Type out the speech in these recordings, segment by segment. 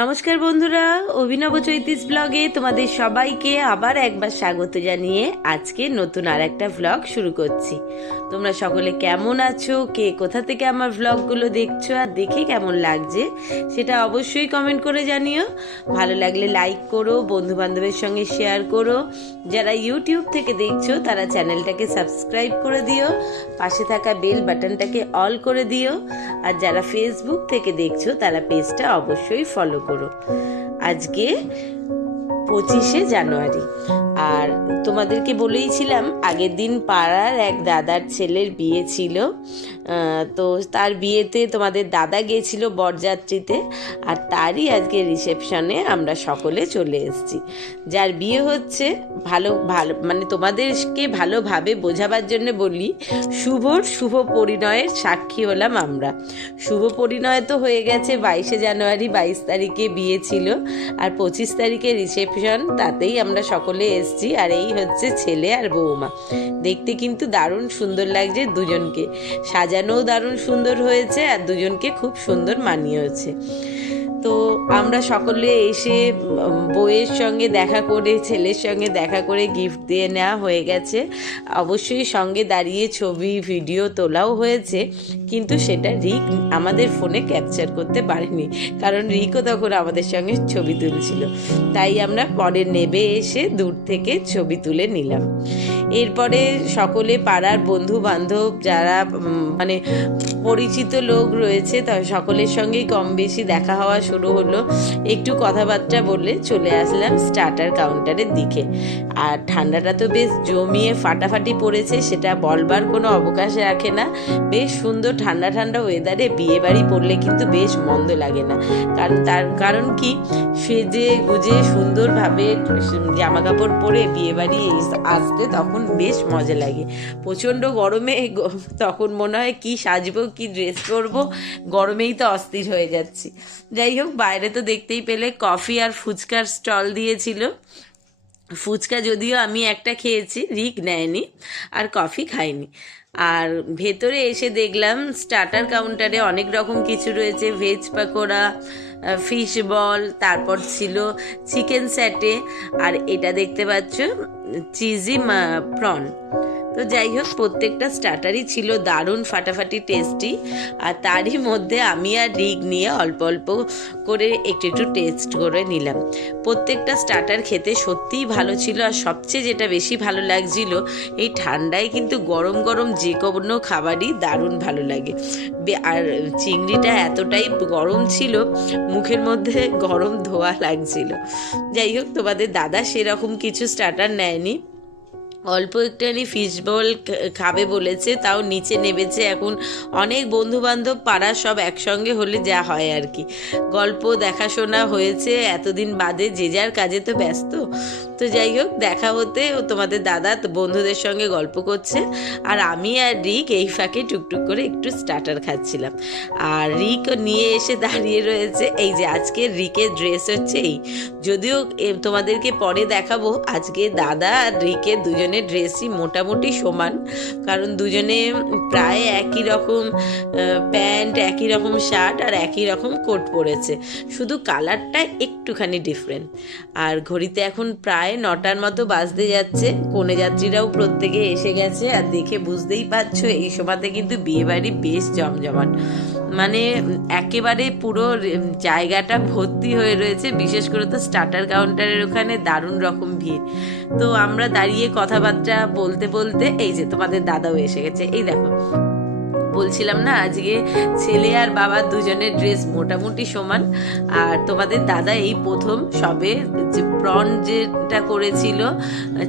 নমস্কার বন্ধুরা, অভিনব চৈতিস ব্লগে তোমাদের সবাইকে আবার একবার স্বাগত জানিয়ে আজকে নতুন আর একটা ভ্লগ শুরু করছি। তোমরা সকলে কেমন আছো? কে কোথা থেকে আমার ভ্লগগুলো দেখছ আর দেখে কেমন লাগছে সেটা অবশ্যই কমেন্ট করে জানিও। ভালো লাগলে লাইক করো বন্ধু বান্ধবের সঙ্গে শেয়ার করো। যারা ইউটিউব থেকে দেখছ, তারা চ্যানেলটাকে সাবস্ক্রাইব করে দিও। পাশে থাকা বেল বাটনটাকে অল করে দিও। আর যারা ফেসবুক থেকে দেখছ, তারা পেজটা অবশ্যই ফলো করো। আজকে পঁচিশে জানুয়ারি। আর তোমাদেরকে বলেইছিলাম, আগের দিন পাড়ার এক দাদার ছেলের বিয়ে ছিল। তো তার বিয়েতে তোমাদের দাদা গিয়েছিল বরযাত্রীতে আর তারই আজকে রিসেপশনে আমরা সকলে চলে এসেছি। যার বিয়ে হচ্ছে ভালো ভালো মানে তোমাদেরকে ভালোভাবে বোঝাবার জন্য বলি, শুভর শুভ পরিণয়ের সাক্ষী হলাম আমরা। শুভ পরিণয় তো হয়ে গেছে, বাইশে জানুয়ারি বাইশ তারিখে বিয়ে ছিল আর পঁচিশ তারিখে রিসেপশন, তাতেই আমরা সকলে এসছি। আর এই হচ্ছে ছেলে আর বৌমা। দেখতে কিন্তু দারুণ সুন্দর লাগছে দুজনকে। সাজানোও দারুণ সুন্দর হয়েছে, আর দুজনকে খুব সুন্দর মানিয়েছে তো আমরা সকলে এসে উম, বউয়ের সঙ্গে দেখা করে ছেলের সঙ্গে দেখা করে গিফট দিয়ে নেওয়া হয়ে গেছে। অবশ্যই সঙ্গে দাঁড়িয়ে ছবি ভিডিও তোলাও হয়েছে। কিন্তু সেটা রিক আমাদের ফোনে ক্যাপচার করতে পারেনি। কারণ রিকও তখন আমাদের সঙ্গে ছবি তুলছিল। তাই আমরা পরে নেবে এসে দূর থেকে ছবি তুলে নিলাম। এরপরে সকলে পাড়ার বন্ধু বান্ধব যারা মানে পরিচিত লোক রয়েছে তা সকলের সঙ্গেই কম বেশি দেখা হওয়া শুরু হলো। একটু কথাবার্তা বলে চলে আসলাম স্টার্টার কাউন্টারের দিকে। আর ঠান্ডাটা তো বেশ জমিয়ে ফাটাফাটি পড়েছে, সেটা বলবার কোনো অবকাশে রাখে না। বেশ সুন্দর ঠান্ডা ঠান্ডা ওয়েদারে বিয়ে বাড়ি পড়লে কিন্তু বেশ মন্দ লাগে না। কারণ তার কারণ কি? সেজে গুজে সুন্দরভাবে জামা কাপড় পরে বিয়ে বাড়ি আসতে তখন বেশ মজা লাগে। প্রচণ্ড গরমে তখন মনে হয় কি সাজবো, কি ড্রেস পরবো গরমেই তো অস্থির হয়ে যাচ্ছি। যাই হোক, বাইরে তো দেখতেই পেলে, কফি আর ফুচকার স্টল দিয়েছিল। ফুচকা যদিও আমি একটা খেয়েছি, রিক নেয়নি আর কফি খাইনি। আর ভেতরে এসে দেখলাম স্টার্টার কাউন্টারে অনেক রকম কিছু রয়েছে ভেজ পাকোড়া ফিশ বল তারপর ছিল চিকেন স্যাটে আর এটা দেখতে পাচ্ছ চিজি প্রন তো যাই হোক, প্রত্যেকটা স্টার্টারই ছিল দারুণ ফাটাফাটি টেস্টি আর তারই মধ্যে আমি আর রিগ নিয়ে অল্প অল্প করে একটু একটু টেস্ট করে নিলাম। প্রত্যেকটা স্টার্টার খেতে সত্যিই ভালো ছিল, আর সবচেয়ে যেটা বেশি ভালো লাগছিল, এই ঠান্ডায় কিন্তু গরম গরম যে কোনো খাবারই দারুণ ভালো লাগে। আর চিংড়িটা এতটাই গরম ছিল, মুখের মধ্যে গরম ধোয়া লাগছিল। যাই হোক, তোমাদের দাদা সেরকম কিছু স্টার্টার নেয়নি। অল্প একটুখানি ফিশ বল খাবে বলেছে, তাও নিচে নেবেছে এখন অনেক বন্ধু বান্ধব পাড়া সব একসঙ্গে হলে যা হয় আর কি। গল্প, দেখাশোনা হয়েছে এতদিন বাদে, যে যার কাজে তো ব্যস্ত। তো যাই হোক, দেখা হতে ও তোমাদের দাদা বন্ধুদের সঙ্গে গল্প করছে। আর আমি আর রিক এই ফাঁকে টুকটুক করে একটু স্টার্টার খাচ্ছিলাম। আর রিক নিয়ে এসে দাঁড়িয়ে রয়েছে। এই যে আজকে রিকের ড্রেস হচ্ছে এই। যদিও তোমাদেরকে পরে দেখাবো, আজকে দাদা আর রিকের দুজনের ড্রেসই মোটামুটি সমান। কারণ দুজনে প্রায় একই রকম প্যান্ট, একই রকম শার্ট আর একই রকম কোট পরেছে। শুধু কালারটা একটুখানি ডিফারেন্ট আর ঘড়িতে এখন প্রায় নটার মতো বাজতে যাচ্ছে। কনে যাত্রীরাও প্রত্যেকে এসে গেছে। আর দেখে বুঝতেই পারছ, এই সময়তে কিন্তু বিয়েবাড়ি বেশ জমজমাট। মানে একেবারে পুরো জায়গাটা ভর্তি হয়ে রয়েছে, বিশেষ করে তো স্টার্টার কাউন্টারের ওখানে দারুণ রকম ভিড়। তো আমরা দাঁড়িয়ে কথাবার্তা বলতে বলতে, এই যে তোমাদের দাদাও এসে গেছে, এই দেখো। বলছিলাম না, আজকে ছেলে আর বাবা দুজনের ড্রেস মোটামুটি সমান, আর তোমাদের দাদা এই প্রথম সবে প্রন যেটা করেছিল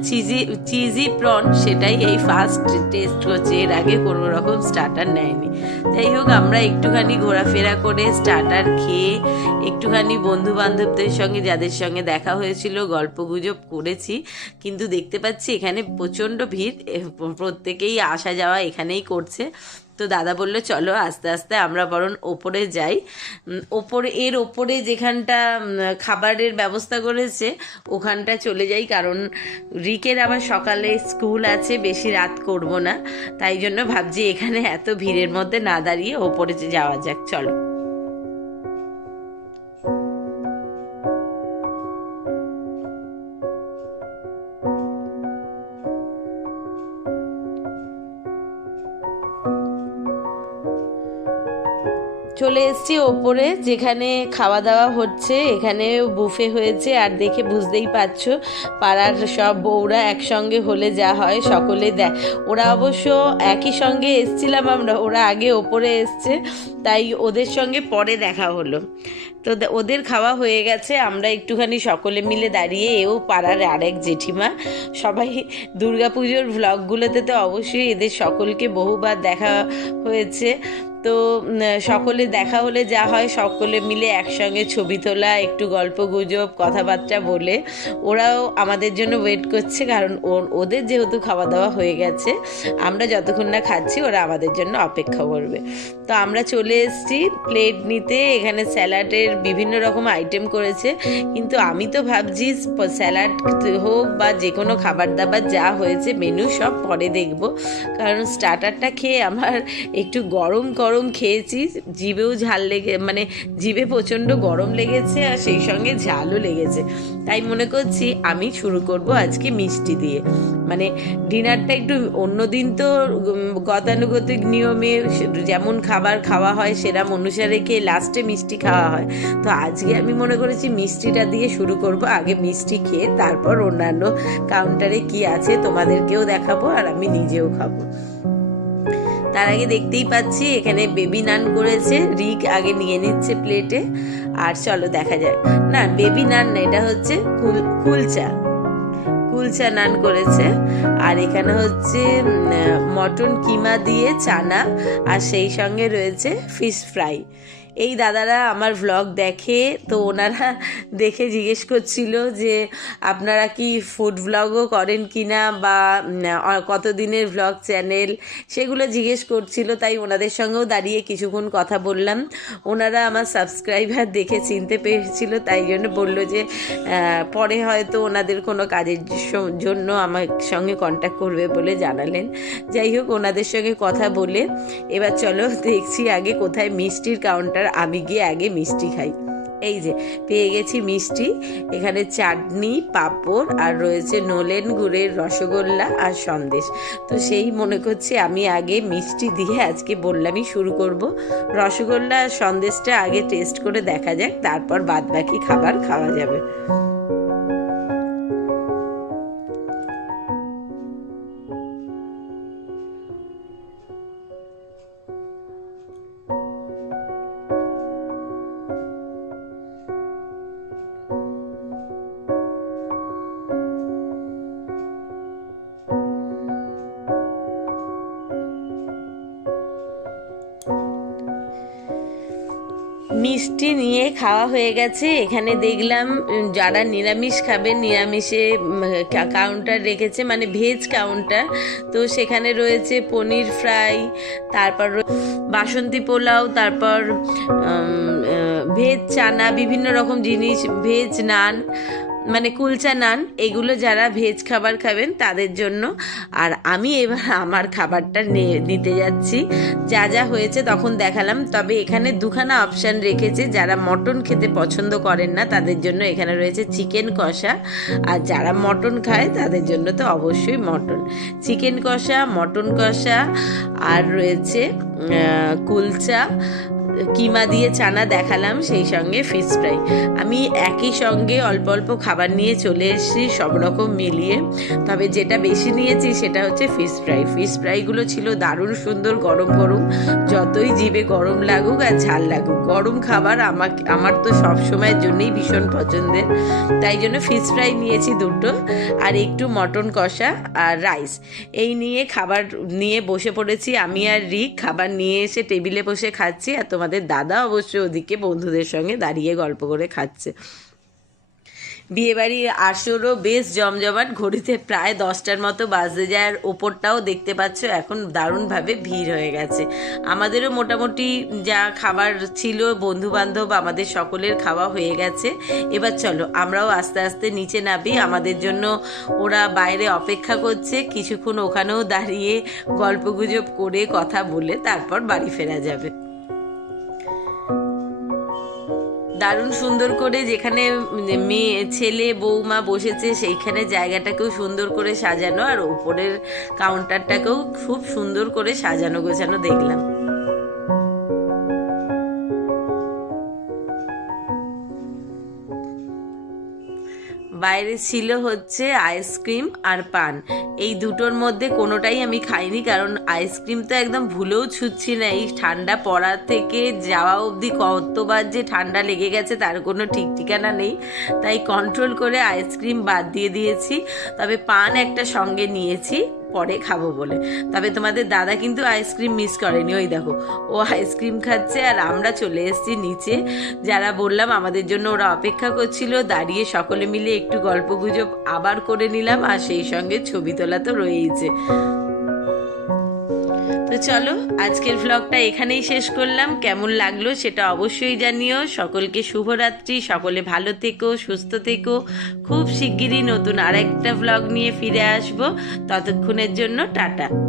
চিজি চিজি প্রন সেটাই এই ফার্স্ট টেস্ট করছে এর আগে কোনো রকম স্টার্টার নেয়নি। যাই হোক, আমরা একটুখানি ঘোরাফেরা করে স্টার্টার খেয়ে একটুখানি বন্ধু বান্ধবদের সঙ্গে, যাদের সঙ্গে দেখা হয়েছিল, গল্প গুজব করেছি। কিন্তু দেখতে পাচ্ছি এখানে প্রচণ্ড ভিড় প্রত্যেকেই আসা যাওয়া এখানেই করছে। তো দাদা বলল, চলো আস্তে আস্তে আমরা বরং ওপরে যাই। ওপরে, এর ওপরে যেখানটা খাবারের ব্যবস্থা করেছে, ওখানটা চলে যাই। কারণ রিকের আবার সকালে স্কুল আছে, বেশি রাত করব না। তাই জন্য ভাবছি এখানে এত ভিড়ের মধ্যে না দাঁড়িয়ে ওপরে যাওয়া যাক, চলো। চলে এসেছি ওপরে, যেখানে খাওয়া দাওয়া হচ্ছে, এখানে বুফে হয়েছে, আর দেখে বুঝতেই পারছ, পাড়ার সব বউরা একসঙ্গে হলে যা হয়, সকলে দেয়। ওরা অবশ্য একই সঙ্গে এসছিলাম আমরা, ওরা আগে ওপরে এসছে, তাই ওদের সঙ্গে পরে দেখা হলো। তো ওদের খাওয়া হয়ে গেছে, আমরা একটুখানি সকলে মিলে দাঁড়িয়ে, এও পাড়ার আরেক জেঠিমা, সবাই দুর্গাপুজোর ভ্লগগুলোতে তো অবশ্যই এদের সকলকে বহুবার দেখা হয়েছে। তো সকলে দেখা হলে যা হয় সকলে মিলে একসঙ্গে ছবি তোলা, একটু গল্প গুজব, কথাবার্তা বলে। ওরাও আমাদের জন্য ওয়েট করছে, কারণ ওদের যেহেতু খাওয়া দাওয়া হয়ে গেছে, আমরা যতক্ষণ না খাচ্ছি ওরা আমাদের জন্য অপেক্ষা করবে। তো আমরা চলে এসেছি প্লেট নিতে, এখানে স্যালাডের বিভিন্ন রকম আইটেম করেছে। কিন্তু আমি তো ভাবছি, স্যালাড হোক বা যে কোনো খাবার দাবার যা হয়েছে মেনু সব পরে দেখব। কারণ স্টার্টারটা খেয়ে আমার একটু গরম গরম খেয়েছি, জিভেও ঝাল লেগে মানে জিভে প্রচণ্ড গরম লেগেছে আর সেই সঙ্গে ঝালও লেগেছে। তাই মনে করছি আমি শুরু করব আজকে মিষ্টি দিয়ে। মানে ডিনারটা একটু অন্যদিন তো গতানুগতিক নিয়মে যেমন খাবার খাওয়া হয় সেরম অনুসারে খেয়ে লাস্টে মিষ্টি খাওয়া হয়। তো আজকে আমি মনে করেছি মিষ্টিটা দিয়ে শুরু করব, আগে মিষ্টি খেয়ে তারপর অন্যান্য কাউন্টারে কি আছে তোমাদেরকেও দেখাবো আর আমি নিজেও খাব। তার আগে দেখতেই পাচ্ছি, এখানে বেবি নান করেছে। রিক আগে নিয়ে নিচ্ছে প্লেটে। আর চলো দেখা যাক। না, বেবি নান না, এটা হচ্ছে কুল, কুলচা। কুলচা নান করেছে। আর এখানে হচ্ছে মটন কিমা দিয়ে চানা। আর সেই সঙ্গে রয়েছে ফিশ ফ্রাই এই দাদারা আমার ভ্লগ দেখে তো ওনারা দেখে জিজ্ঞেস করছিল যে আপনারা কি ফুড ভ্লগও করেন কি না বা কতদিনের ভ্লগ চ্যানেল সেগুলো জিজ্ঞেস করছিল তাই ওনাদের সঙ্গেও দাঁড়িয়ে কিছুক্ষণ কথা বললাম। ওনারা আমার সাবস্ক্রাইবার দেখে চিনতে পেরেছিল তাই জন্য বলল যে পরে হয়তো ওনাদের কোনো কাজের জন্য আমার সঙ্গে কন্ট্যাক্ট করবে বলে জানালেন। যাই হোক ওনাদের সঙ্গে কথা বলে এবার চলো দেখছি আগে কোথায় মিষ্টির কাউন্টার আমি গিয়ে আগে মিষ্টি খাই। এই যে, পেয়ে গেছি মিষ্টি, এখানে চাটনি, পাঁপড়, আর রয়েছে নলেন গুড়ের রসগোল্লা আর সন্দেশ। তো সেই মনে করছি আমি আগে মিষ্টি দিয়ে আজকে বললামই শুরু করব। রসগোল্লা আর সন্দেশটা আগে টেস্ট করে দেখা যাক, তারপর বাদ বাকি খাবার খাওয়া যাবে। মিষ্টি নিয়ে খাওয়া হয়ে গেছে। এখানে দেখলাম যারা নিরামিষ খাবে, নিরামিষে কাউন্টার রেখেছে মানে ভেজ কাউন্টার তো সেখানে রয়েছে পনির ফ্রাই তারপর বাসন্তী পোলাও, তারপর ভেজ চানা, বিভিন্ন রকম জিনিস ভেজ নান মানে কুলচা নান, এগুলো যারা ভেজ খাবার খাবেন তাদের জন্য। আর আমি এবার আমার খাবারটা নিতে যাচ্ছি। যা যা হয়েছে তখন দেখালাম, তবে এখানে দুখানা অপশান রেখেছে। যারা মটন খেতে পছন্দ করেন না, তাদের জন্য এখানে রয়েছে চিকেন কষা। আর যারা মটন খায়, তাদের জন্য তো অবশ্যই মটন। চিকেন কষা, মটন কষা, আর রয়েছে কুলচা। কিমা দিয়ে চানা দেখালাম, সেই সঙ্গে ফিশ ফ্রাই আমি একই সঙ্গে অল্প অল্প খাবার নিয়ে চলে এসেছি, সব রকম মিলিয়ে। তবে যেটা বেশি নিয়েছি সেটা হচ্ছে ফিশ ফ্রাই ফিশ ফ্রাইগুলো ছিল দারুণ সুন্দর, গরম গরম। যতই জিভে গরম লাগুক আর ঝাল লাগুক, গরম খাবার আমাকে, আমার তো সব সময়ের জন্যই ভীষণ পছন্দের। তাই জন্য ফিশ ফ্রাই নিয়েছি দুটো, আর একটু মটন কষা আর রাইস এই নিয়ে খাবার নিয়ে বসে পড়েছি আমি আর রিক। খাবার নিয়ে এসে টেবিলে বসে খাচ্ছি আর তোমাদের দাদা অবশ্যই ওদিকে বন্ধুদের সঙ্গে দাঁড়িয়ে গল্প করে খাচ্ছে। বিয়েবাড়ি আসরও বেশ জমজমাট ঘড়িতে প্রায় দশটার মতো বাজতে যায়, আর ওপরটাও দেখতে পাচ্ছ এখন দারুণভাবে ভিড় হয়ে গেছে। আমাদেরও মোটামুটি যা খাবার ছিল বন্ধু বান্ধব আমাদের সকলের খাওয়া হয়ে গেছে। এবার চলো, আমরাও আস্তে আস্তে নিচে নামি। আমাদের জন্য ওরা বাইরে অপেক্ষা করছে। কিছুক্ষণ ওখানেও দাঁড়িয়ে গল্পগুজব করে কথা বলে তারপর বাড়ি ফেরা যাবে। দারুণ সুন্দর করে যেখানে মেয়ে, ছেলে, বৌমা বসেছে, সেইখানে জায়গাটাকেও সুন্দর করে সাজানো আর ওপরের কাউন্টারটাকেও খুব সুন্দর করে সাজানো গোছানো দেখলাম। বাইরে ছিল হচ্ছে আইসক্রিম আর পান। এই দুটোর মধ্যে কোনোটাই আমি খাইনি, কারণ আইসক্রিম তো একদম ভুলেও ছুচ্ছি না। এই ঠান্ডা পড়া থেকে যাওয়া অবধি কতবার যে ঠান্ডা লেগে গেছে তার কোনো ঠিক ঠিকানা নেই। তাই কন্ট্রোল করে আইসক্রিম বাদ দিয়ে দিয়েছি। তবে পান একটা সঙ্গে নিয়েছি। পরে খাব বলে। তবে তোমাদের দাদা কিন্তু আইসক্রিম মিস করেনি। ওই দেখো, ও আইসক্রিম খাচ্ছে আর আমরা চলে এসেছি নিচে। যারা বললাম আমাদের জন্য ওরা অপেক্ষা করছিল, দাঁড়িয়ে সকলে মিলে একটু গল্প গুজব আবার করে নিলাম আর সেই সঙ্গে ছবি তোলা তো রয়েইছে। তো চলো, আজকের ভ্লগটা এখানেই শেষ করলাম। কেমন লাগল সেটা অবশ্যই জানিও। সকলকে শুভরাত্রি, সকলে ভালো থেকো, সুস্থ থেকো। খুব শিগগিরই নতুন আরেকটা ভ্লগ নিয়ে ফিরে আসব। ততক্ষণের জন্য টাটা।